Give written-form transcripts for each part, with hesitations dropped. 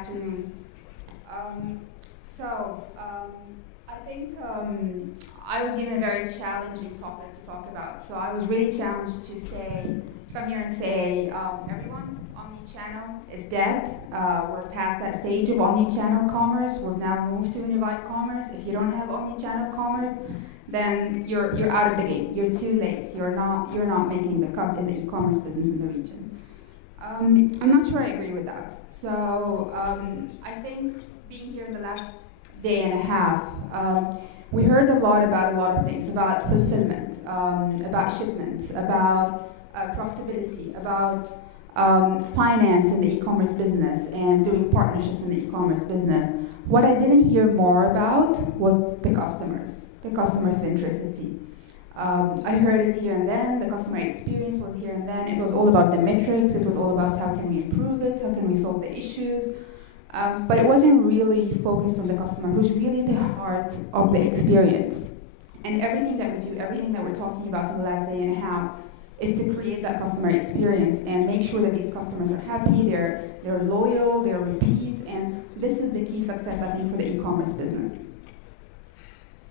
afternoon. I think I was given a very challenging topic to talk about. So I was really challenged to come here and say, everyone, Omni-Channel is dead. We're past that stage of Omni-Channel commerce. We've now moved to unified commerce. If you don't have Omni-Channel commerce, then you're out of the game. You're too late. You're not making the cut in the e-commerce business in the region. I'm not sure I agree with that. So I think being here in the last day and a half, we heard a lot of things, about fulfillment, about shipments, about profitability, about finance in the e-commerce business and doing partnerships in the e-commerce business. What I didn't hear more about was the customers, the customer centricity. I heard it here and then, the customer experience was here and then. It was all about the metrics, it was all about how can we improve it, how can we solve the issues. But it wasn't really focused on the customer, who's really the heart of the experience. And everything that we do, everything that we're talking about in the last day and a half, is to create that customer experience and make sure that these customers are happy, they're loyal, they're repeat, and this is the key success, I think, for the e-commerce business.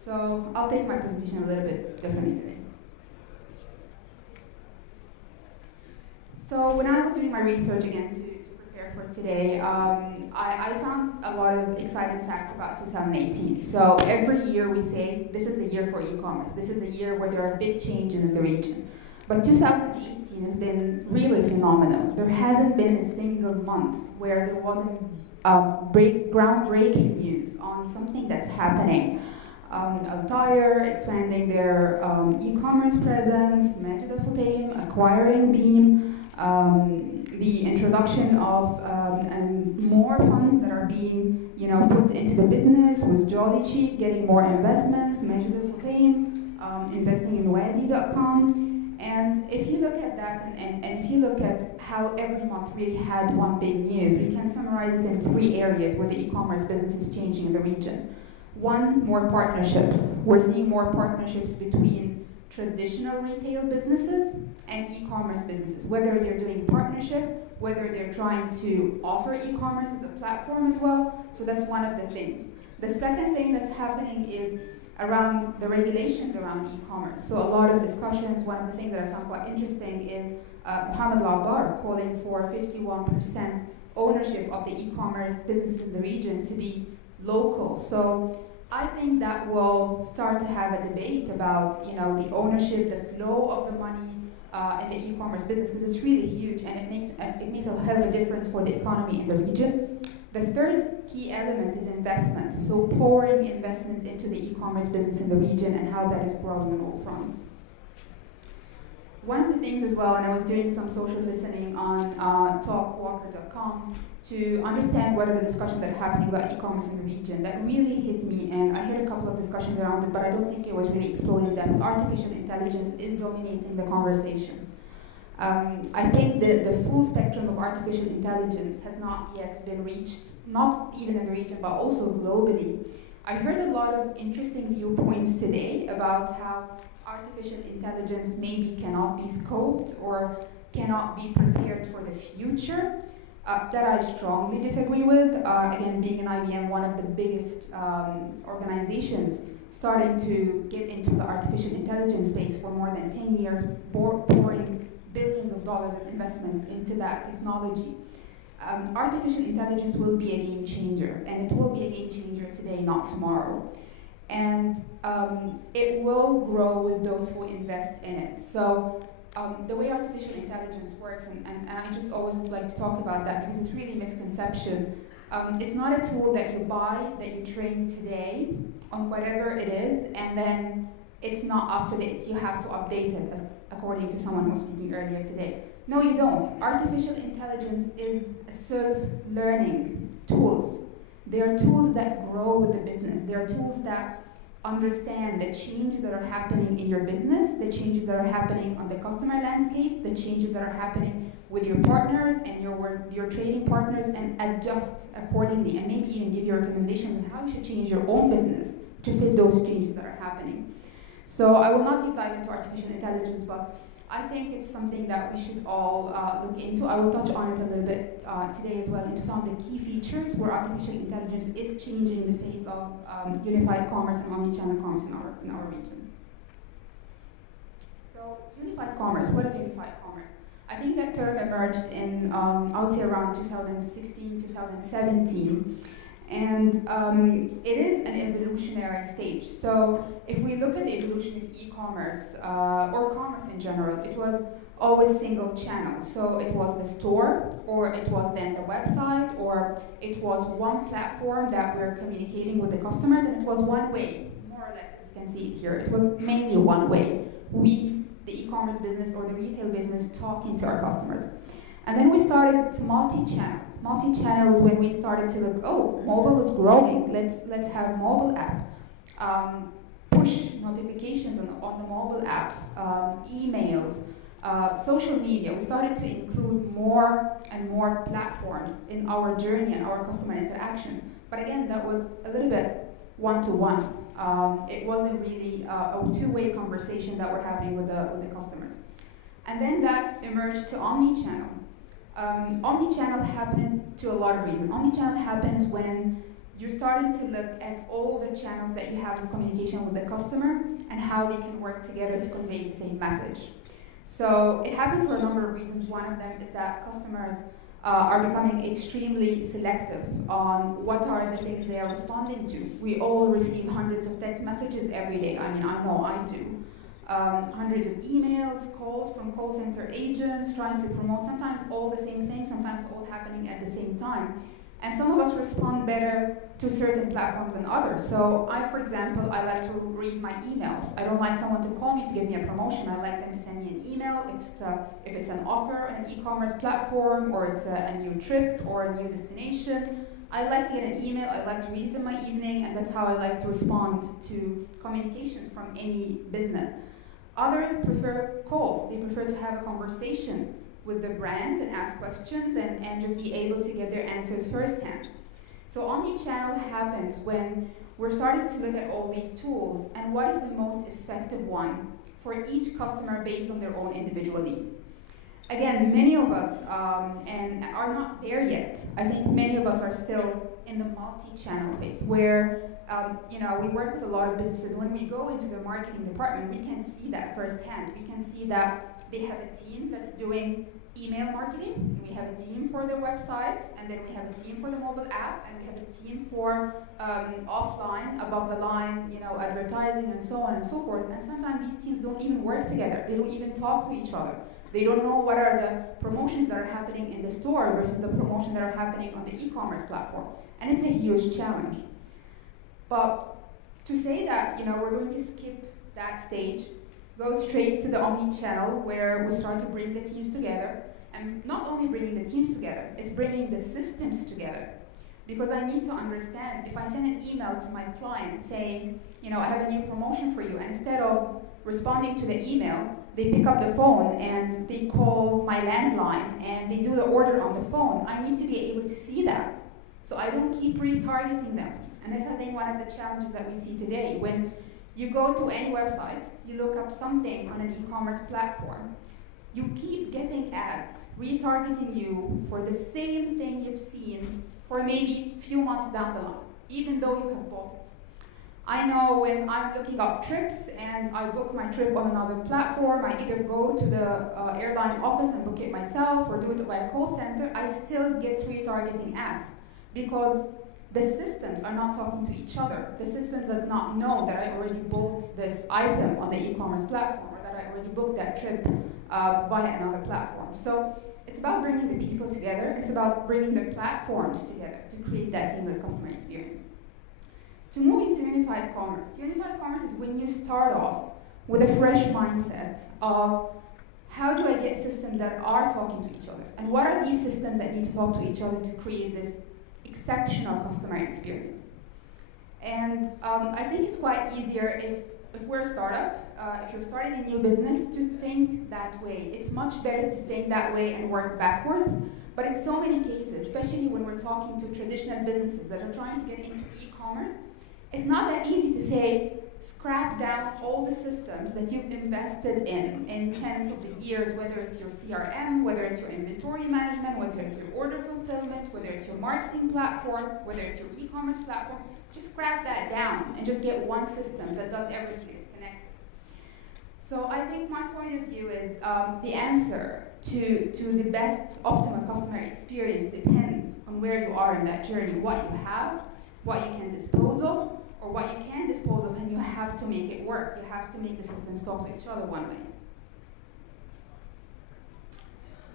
So I'll take my presentation a little bit differently today. So when I was doing my research again to prepare for today, I found a lot of exciting facts about 2018. So every year we say, this is the year for e-commerce. This is the year where there are big changes in the region. But 2018 has been really phenomenal. There hasn't been a single month where there wasn't groundbreaking news on something that's happening. Altair expanding their e-commerce presence, Majid Al Futtaim acquiring Beam, the introduction of more funds that are being put into the business, with Jolly Cheap getting more investments, Majid Al Futtaim investing in Wadi.com. And if you look at that, and if you look at how every month really had one big news, we can summarize it in 3 areas where the e-commerce business is changing in the region. One, more partnerships. We're seeing more partnerships between traditional retail businesses and e-commerce businesses, whether they're doing a partnership, whether they're trying to offer e-commerce as a platform as well. So that's one of the things. The second thing that's happening is around the regulations around e-commerce. So a lot of discussions. One of the things that I found quite interesting is Mohammed Labar calling for 51% ownership of the e-commerce business in the region to be local. So I think that will start to have a debate about the ownership, the flow of the money in the e-commerce business, because it's really huge and it makes a hell of a difference for the economy in the region. The third key element is investment. So pouring investments into the e-commerce business in the region and how that is growing on all fronts. One of the things as well, and I was doing some social listening on talkwalker.com to understand what are the discussions that are happening about e-commerce in the region, that really hit me, and I heard a couple of discussions around it, but I don't think it was really explored in depth. Artificial intelligence is dominating the conversation. I think the full spectrum of artificial intelligence has not yet been reached, not even in the region, but also globally. I heard a lot of interesting viewpoints today about how artificial intelligence maybe cannot be scoped or cannot be prepared for the future. That I strongly disagree with. Again, being an IBM, one of the biggest organizations, starting to get into the artificial intelligence space for more than 10 years, pouring billions of dollars of investments into that technology. Artificial intelligence will be a game changer, and it will be a game changer today, not tomorrow. And it will grow with those who invest in it. So the way artificial intelligence works, and I just always like to talk about that because it's really a misconception. It's not a tool that you buy, that you train today on whatever it is, and then it's not up to date. You have to update it, according to someone who was speaking earlier today. No, you don't. Artificial intelligence is self-learning tools. They are tools that grow with the business. They are tools that understand the changes that are happening in your business, the changes that are happening on the customer landscape, the changes that are happening with your partners and your trading partners, and adjust accordingly, and maybe even give you recommendations on how you should change your own business to fit those changes that are happening. So I will not deep dive into artificial intelligence, but I think it's something that we should all look into. I will touch on it a little bit today as well, into some of the key features where artificial intelligence is changing the face of unified commerce and omni-channel commerce in our region. So unified commerce, what is unified commerce? I think that term emerged in, I would say around 2016, 2017. And it is an evolutionary stage. So if we look at the evolution of e-commerce, or commerce in general, it was always single channel. So it was the store, or it was then the website, or it was one platform that we're communicating with the customers, and it was one way, more or less, as you can see it here. It was mainly one way. We, the e-commerce business or the retail business, talking to our customers. And then we started to multi-channel. Multi-channel is when we started to look, oh, mobile is growing. Let's have mobile app. Push notifications on the mobile apps, emails, social media. We started to include more and more platforms in our journey and our customer interactions. But again, that was a little bit one-to-one. It wasn't really a two-way conversation that we're having with the customers. And then that emerged to omni-channel. Omni-channel happened to a lot of reasons. Omni-channel happens when you're starting to look at all the channels that you have of communication with the customer and how they can work together to convey the same message. So it happened for a number of reasons. One of them is that customers are becoming extremely selective on what are the things they are responding to. We all receive hundreds of text messages every day. I mean, I know I do. Hundreds of emails, calls from call center agents trying to promote, sometimes all the same thing, sometimes all happening at the same time. And some of us respond better to certain platforms than others. So I, for example, I like to read my emails. I don't like someone to call me to give me a promotion. I like them to send me an email if it's an offer on an e-commerce platform, or it's a new trip or a new destination. I like to get an email, I like to read it in my evening, and that's how I like to respond to communications from any business. Others prefer calls. They prefer to have a conversation with the brand and ask questions and just be able to get their answers firsthand. So omni-channel happens when we're starting to look at all these tools and what is the most effective one for each customer based on their own individual needs. Again, many of us and are not there yet. I think many of us are still in the multi-channel phase where we work with a lot of businesses. When we go into the marketing department, we can see that firsthand. We can see that they have a team that's doing email marketing, and we have a team for their website, and then we have a team for the mobile app, and we have a team for offline, above the line, advertising and so on and so forth. And sometimes these teams don't even work together. They don't even talk to each other. They don't know what are the promotions that are happening in the store versus the promotions that are happening on the e-commerce platform. And it's a huge challenge. But to say that we're going to skip that stage, go straight to the omni-channel where we start to bring the teams together, and not only bringing the teams together, it's bringing the systems together. Because I need to understand, if I send an email to my client saying, I have a new promotion for you, and instead of responding to the email, they pick up the phone and they call my landline and they do the order on the phone, I need to be able to see that. So I don't keep retargeting them. And that's, I think, one of the challenges that we see today. When you go to any website, you look up something on an e-commerce platform, you keep getting ads retargeting you for the same thing you've seen for maybe a few months down the line, even though you have bought it. I know when I'm looking up trips and I book my trip on another platform, I either go to the airline office and book it myself or do it by a call center, I still get retargeting ads because the systems are not talking to each other. The system does not know that I already bought this item on the e-commerce platform or that I already booked that trip via another platform. So it's about bringing the people together. It's about bringing the platforms together to create that seamless customer experience. To move into unified commerce. Unified commerce is when you start off with a fresh mindset of how do I get systems that are talking to each other? And what are these systems that need to talk to each other to create this exceptional customer experience? And I think it's quite easier if we're a startup, if you're starting a new business, to think that way. It's much better to think that way and work backwards. But in so many cases, especially when we're talking to traditional businesses that are trying to get into e-commerce, it's not that easy to say, scrap down all the systems that you've invested in tens of the years, whether it's your CRM, whether it's your inventory management, whether it's your order fulfillment, whether it's your marketing platform, whether it's your e-commerce platform. Just scrap that down and just get one system that does everything that's connected. So I think my point of view is the answer to the best optimal customer experience depends on where you are in that journey, what you have, what you can dispose of, or what you can dispose of, and you have to make it work. You have to make the systems talk to each other one way.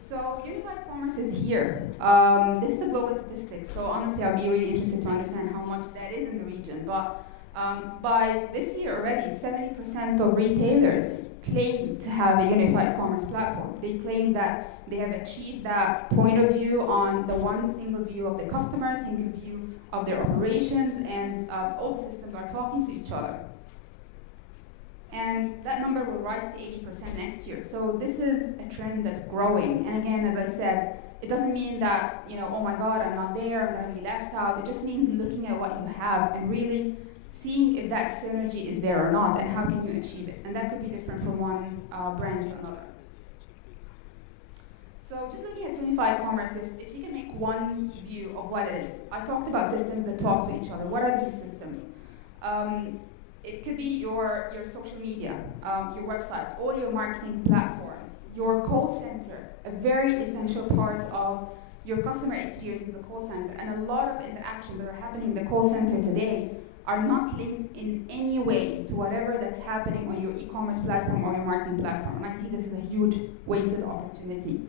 So unified commerce is here. This is the global statistics, so honestly I'll be really interested to understand how much that is in the region. But by this year already, 70% of retailers claim to have a unified commerce platform. They claim that they have achieved that point of view on the one single view of the customer, single view of their operations, and all the systems are talking to each other. And that number will rise to 80% next year. So this is a trend that's growing. And again, as I said, it doesn't mean that, oh my God, I'm not there, I'm going to be left out. It just means looking at what you have and really seeing if that synergy is there or not, and how can you achieve it. And that could be different from one brand to another. So just looking at unified commerce, if you can make one view of what it is. I talked about systems that talk to each other. What are these systems? It could be your social media, your website, all your marketing platforms, your call center. A very essential part of your customer experience is the call center. And a lot of interactions that are happening in the call center today are not linked in any way to whatever that's happening on your e-commerce platform or your marketing platform. And I see this as a huge wasted opportunity.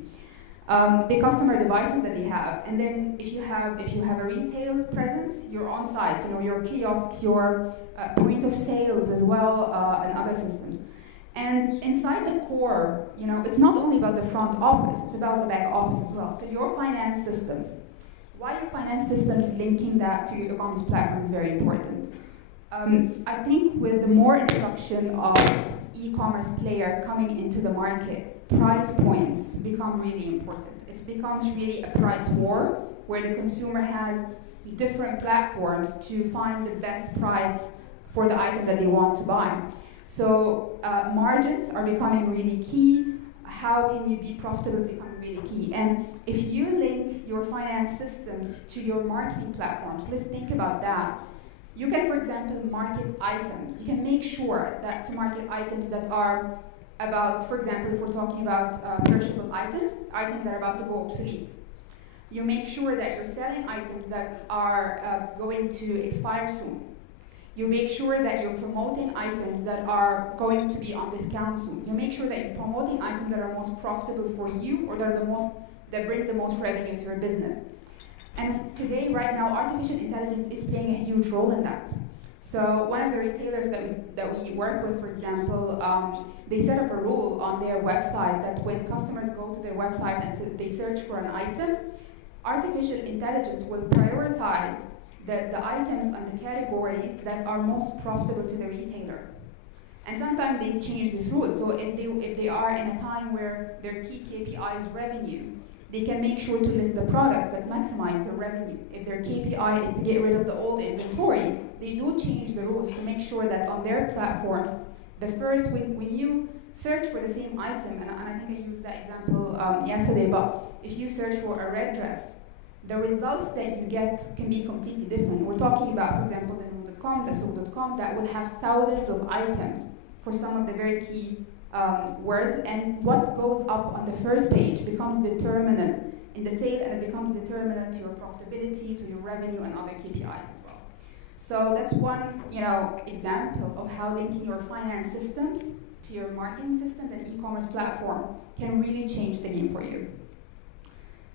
The customer devices that they have, and then if you have a retail presence, your on-site, your kiosks, your point of sales as well, and other systems. And inside the core, it's not only about the front office; it's about the back office as well. So your finance systems, why your finance systems linking that to your e-commerce platform is very important. I think with the more introduction of e-commerce player coming into the market, price points become really important. It becomes really a price war where the consumer has different platforms to find the best price for the item that they want to buy. So margins are becoming really key. How can you be profitable is becoming really key. And if you link your finance systems to your marketing platforms, let's think about that. You can, for example, market items. You can make sure that to market items that are about, for example, if we're talking about perishable items that are about to go obsolete. You make sure that you're selling items that are going to expire soon. You make sure that you're promoting items that are going to be on discount soon. You make sure that you're promoting items that are most profitable for you or that bring the most revenue to your business. And today, right now, artificial intelligence is playing a huge role in that. So one of the retailers that we work with, for example, they set up a rule on their website that when customers go to their website and they search for an item, artificial intelligence will prioritize the items and the categories that are most profitable to the retailer. And sometimes they change this rule. So if they are in a time where their key KPI is revenue, they can make sure to list the products that maximize their revenue. If their KPI is to get rid of the old inventory, they do change the rules to make sure that on their platforms, when you search for the same item, and I think I used that example yesterday, but if you search for a red dress, the results that you get can be completely different. We're talking about, for example, the no.com, the so.com, that will have thousands of items for some of the very key words, and what goes up on the first page becomes determinant in the sale, and it becomes determinant to your profitability, to your revenue, and other KPIs as well. So that's one example of how linking your finance systems to your marketing systems and e-commerce platform can really change the game for you.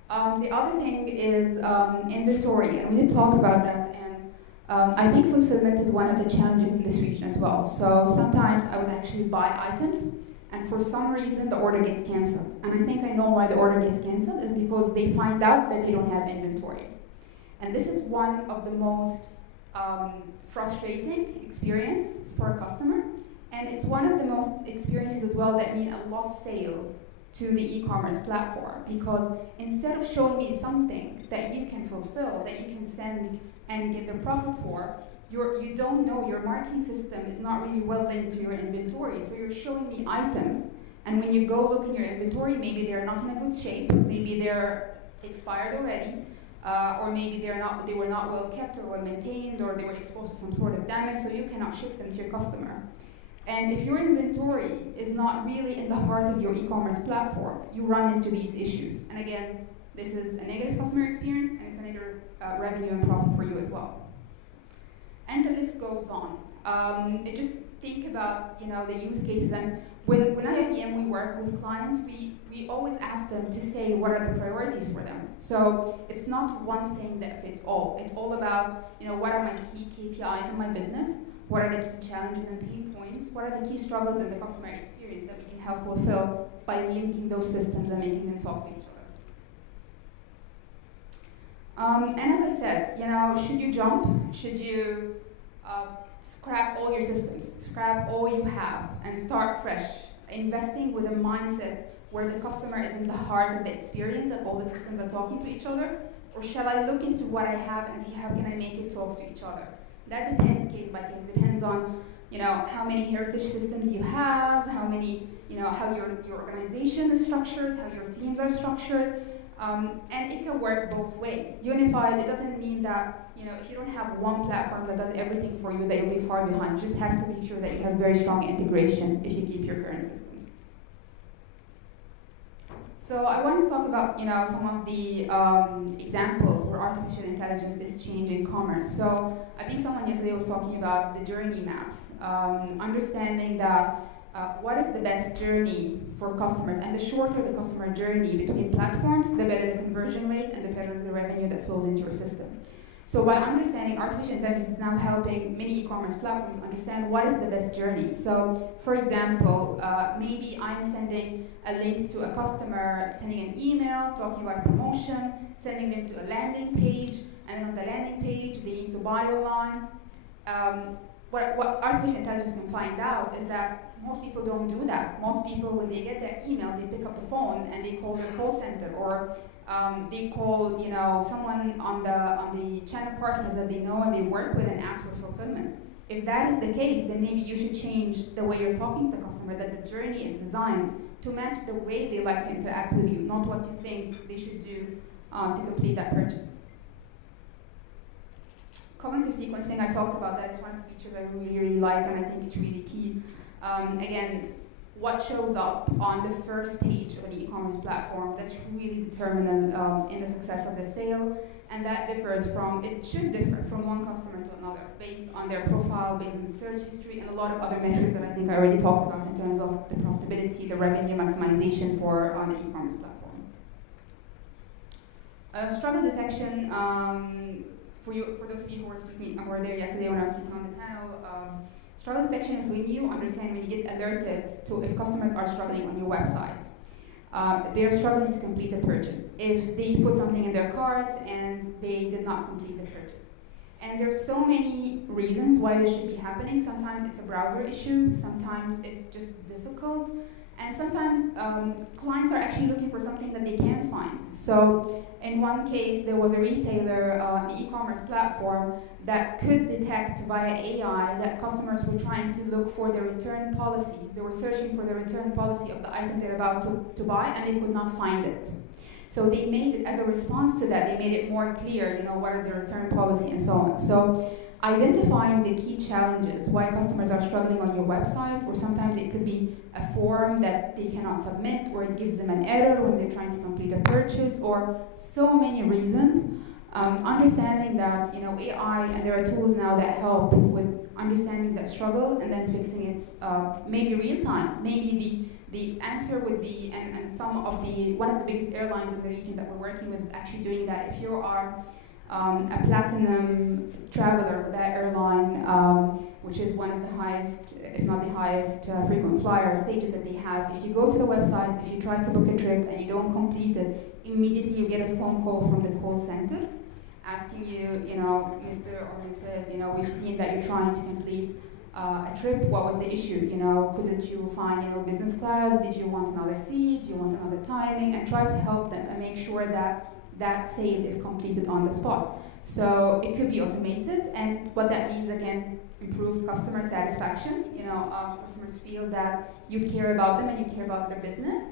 The other thing is inventory, and we did talk about that, and I think fulfillment is one of the challenges in this region as well. So sometimes I would actually buy items, and for some reason the order gets cancelled. And I think I know why the order gets cancelled is because they find out that they don't have inventory. And this is one of the most frustrating experiences for a customer, and it's one of the most experiences as well that mean a lost sale to the e-commerce platform, because instead of showing me something that you can fulfill, that you can send and get the profit for, you don't know, your marketing system is not really well linked to your inventory. So you're showing me items, and when you go look in your inventory, maybe they're not in a good shape, maybe they're expired already, or maybe they were not well kept or well maintained, or they were exposed to some sort of damage, so you cannot ship them to your customer. And if your inventory is not really in the heart of your e-commerce platform, you run into these issues. And again, this is a negative customer experience, and it's a negative revenue and profit for you as well. And the list goes on. Just think about the use cases. And when at IBM we work with clients, we always ask them to say what are the priorities for them. So it's not one thing that fits all. It's all about what are my key KPIs in my business, what are the key challenges and pain points, what are the key struggles in the customer experience that we can help fulfill by linking those systems and making them talk to each other. And as I said, should you jump? Should you scrap all your systems, scrap all you have, and start fresh, investing with a mindset where the customer is in the heart of the experience and all the systems are talking to each other? Or shall I look into what I have and see how can I make it talk to each other? That depends case by case. It depends on how many heritage systems you have, how many how your organization is structured, how your teams are structured. And it can work both ways. Unified, it doesn't mean that if you don't have one platform that does everything for you, that you'll be far behind. You just have to make sure that you have very strong integration if you keep your current systems. So I want to talk about some of the examples where artificial intelligence is changing commerce. So I think someone yesterday was talking about the journey maps, understanding that what is the best journey for customers, and the shorter the customer journey between platforms, the better the conversion rate and the better the revenue that flows into your system. So by understanding, artificial intelligence is now helping many e-commerce platforms understand what is the best journey. So for example, maybe I'm sending a link to a customer, sending an email, talking about a promotion, sending them to a landing page, and then on the landing page they need to buy online. What artificial intelligence can find out is that most people don't do that. Most people, when they get that email, they pick up the phone and they call their call center, or they call someone on the channel partners that they know and they work with and ask for fulfillment. If that is the case, then maybe you should change the way you're talking to the customer, that the journey is designed to match the way they like to interact with you, not what you think they should do to complete that purchase. Cognitive sequencing, I talked about that. It's one of the features I really like, and I think it's really key. Again, what shows up on the first page of an e-commerce platform, that's really determinant in the success of the sale, and that it should differ from one customer to another, based on their profile, based on the search history, and a lot of other metrics that I think I already talked about in terms of the profitability, the revenue maximization on the e-commerce platform. Struggle detection, for those of you who were there yesterday when I was speaking on the panel, struggle detection is when you understand, when you get alerted to if customers are struggling on your website. They're struggling to complete a purchase. If they put something in their cart and they did not complete the purchase. And there's so many reasons why this should be happening. Sometimes it's a browser issue, sometimes it's just difficult, and sometimes clients are actually looking for something that they can't find. So in one case, there was a retailer, an e-commerce platform, that could detect via AI that customers were trying to look for the return policies. They were searching for the return policy of the item they're about to buy, and they could not find it. So they made it, as a response to that, they made it more clear, what are the return policy and so on. So identifying the key challenges, why customers are struggling on your website, or sometimes it could be a form that they cannot submit, or it gives them an error when they're trying to complete a purchase, or so many reasons. Understanding that AI, and there are tools now that help with understanding that struggle and then fixing it maybe real time. Maybe the answer would be, and one of the biggest airlines in the region that we're working with is actually doing that. If you are a platinum traveler with that airline, which is one of the highest, if not the highest, frequent flyer stages that they have, if you go to the website, if you try to book a trip and you don't complete it, immediately you get a phone call from the call center asking you, Mr. or Mrs., we've seen that you're trying to complete a trip. What was the issue? Couldn't you find, business class? Did you want another seat? Do you want another timing? And try to help them and make sure that that sale is completed on the spot. So it could be automated, and what that means, again, improved customer satisfaction. Customers feel that you care about them and you care about their business.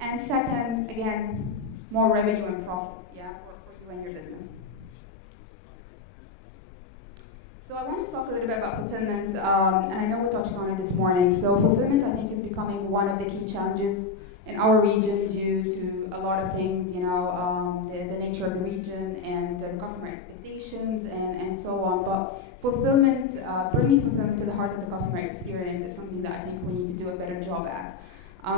And second, again, more revenue and profit, for you and your business. So I want to talk a little bit about fulfillment, and I know we touched on it this morning. So fulfillment, I think, is becoming one of the key challenges in our region due to a lot of things, the nature of the region and the customer expectations and so on. But fulfillment, bringing fulfillment to the heart of the customer experience is something that I think we need to do a better job at.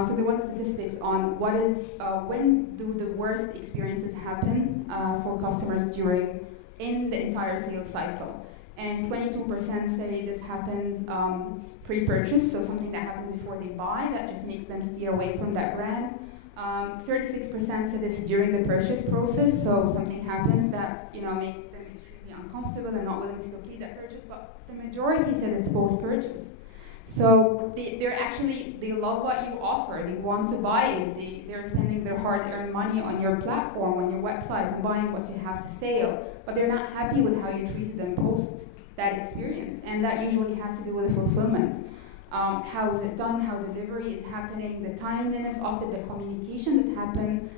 So there was statistics on when do the worst experiences happen for customers in the entire sales cycle. And 22% say this happens pre-purchase, so something that happens before they buy that just makes them steer away from that brand. 36% said it's during the purchase process, so something happens that makes them extremely uncomfortable and not willing to complete that purchase. But the majority said it's post-purchase. So they love what you offer. They want to buy it. They're spending their hard-earned money on your platform, on your website, and buying what you have to sell. But they're not happy with how you treated them post that experience, and that usually has to do with the fulfillment. How is it done? How delivery is happening? The timeliness of it, the communication that happened.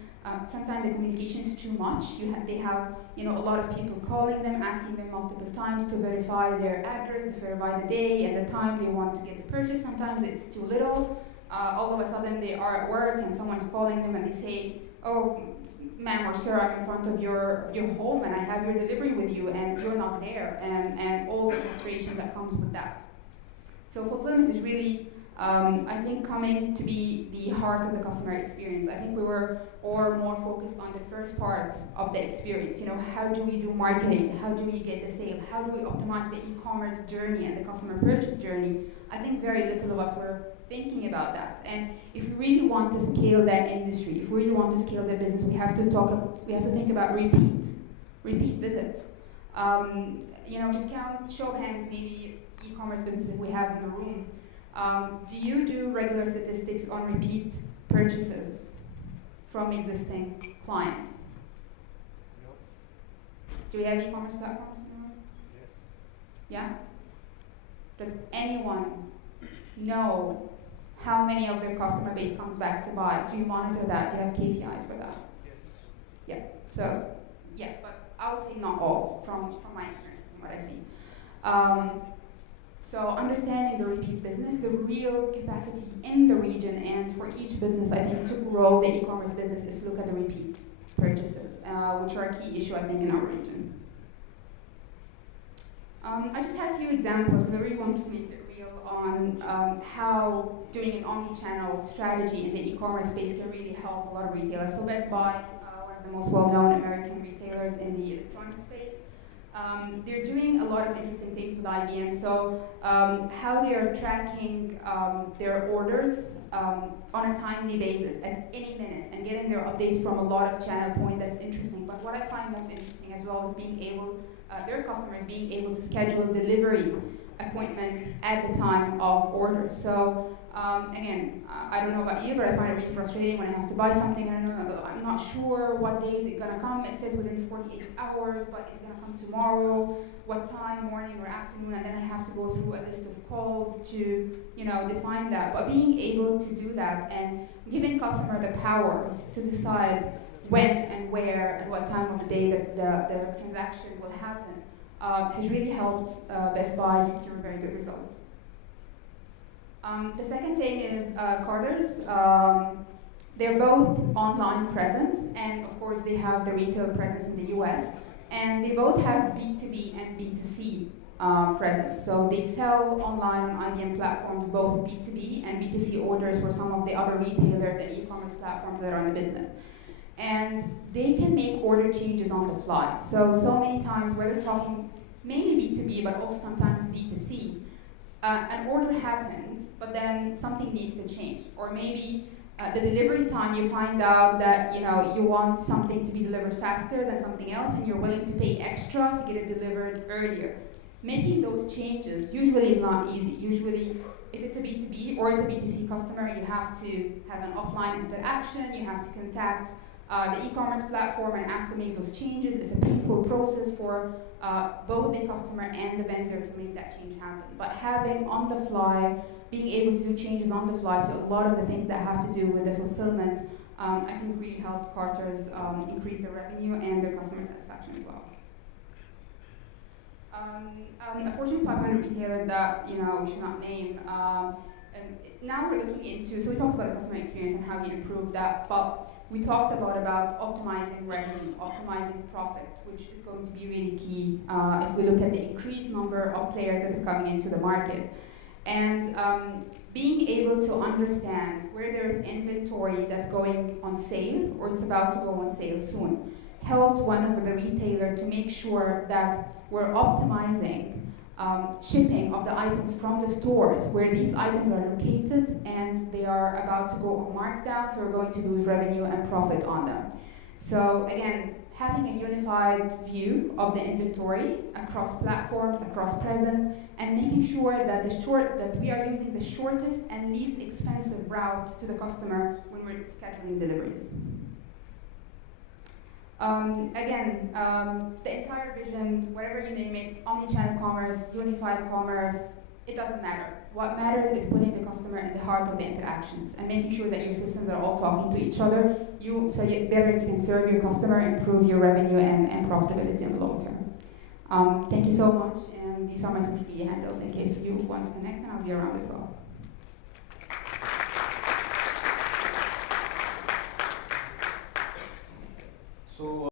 Sometimes the communication is too much. They have a lot of people calling them, asking them multiple times to verify their address, to verify the day and the time they want to get the purchase. Sometimes it's too little. All of a sudden they are at work and someone's calling them and they say, "Oh, ma'am or sir, I'm in front of your home and I have your delivery with you and you're not there," and all the frustration that comes with that. So fulfillment is really, I think, coming to be the heart of the customer experience. I think we were all more focused on the first part of the experience. How do we do marketing? How do we get the sale? How do we optimize the e-commerce journey and the customer purchase journey? I think very little of us were thinking about that. And if we really want to scale that industry, if we really want to scale the business, we have to think about repeat visits. Just count, show of hands, maybe e-commerce business if we have in the room. Do you do regular statistics on repeat purchases from existing clients? No. Do we have e-commerce platforms in the room? Yes. Yeah? Does anyone know how many of their customer base comes back to buy? Do you monitor that? Do you have KPIs for that? Yes. Yeah. So, yeah, but I would say not all from my experience, from what I see. So understanding the repeat business, the real capacity in the region, and for each business, I think, to grow the e-commerce business is to look at the repeat purchases, which are a key issue, I think, in our region. I just had a few examples because I really wanted to make it real on how doing an omni-channel strategy in the e-commerce space can really help a lot of retailers. So Best Buy, one of the most well-known American retailers in the electronics space, they're doing a lot of interesting things with IBM. So how they are tracking their orders on a timely basis at any minute and getting their updates from a lot of channel points. That's interesting. But what I find most interesting as well is being able, their customers being able to schedule delivery appointments at the time of orders. So again, I don't know about you, but I find it really frustrating when I have to buy something and I'm not sure what day is it gonna come. It says within 48 hours, but it's gonna come tomorrow. What time, morning or afternoon? And then I have to go through a list of calls to, define that. But being able to do that and giving customer the power to decide when and where and what time of the day that the transaction will happen has really helped Best Buy secure very good results. The second thing is Carter's. They're both online presence, and of course they have the retail presence in the US, and they both have B2B and B2C presence. So they sell online on IBM platforms both B2B and B2C orders for some of the other retailers and e-commerce platforms that are in the business. And they can make order changes on the fly. So many times we're talking mainly B2B, but also sometimes B2C. An order happens, but then something needs to change. Or maybe the delivery time, you find out that you want something to be delivered faster than something else, and you're willing to pay extra to get it delivered earlier. Making those changes usually is not easy. Usually, if it's a B2B or it's a B2C customer, you have to have an offline interaction, you have to contact the e-commerce platform and ask to make those changes. It's a painful process for both the customer and the vendor to make that change happen. But having on the fly, being able to do changes on the fly to a lot of the things that have to do with the fulfillment, I think really helped Carter's increase their revenue and their customer satisfaction as well. A Fortune 500 retailer that we should not name. And now we're looking into, so we talked about the customer experience and how we improve that, but we talked a lot about optimizing revenue, optimizing profit, which is going to be really key if we look at the increased number of players that is coming into the market. And being able to understand where there is inventory that's going on sale or it's about to go on sale soon helped one of the retailer to make sure that we're optimizing shipping of the items from the stores where these items are located and they are about to go on markdown, so we're going to lose revenue and profit on them. So again, having a unified view of the inventory across platforms, across presence, and making sure that we are using the shortest and least expensive route to the customer when we're scheduling deliveries. Again, the entire vision, whatever you name it, omni-channel commerce, unified commerce, it doesn't matter. What matters is putting the customer in the heart of the interactions and making sure that your systems are all talking to each other, so you can serve your customer, improve your revenue and profitability in the long term. Thank you so much, and these are my social media handles in case you want to connect, and I'll be around as well. So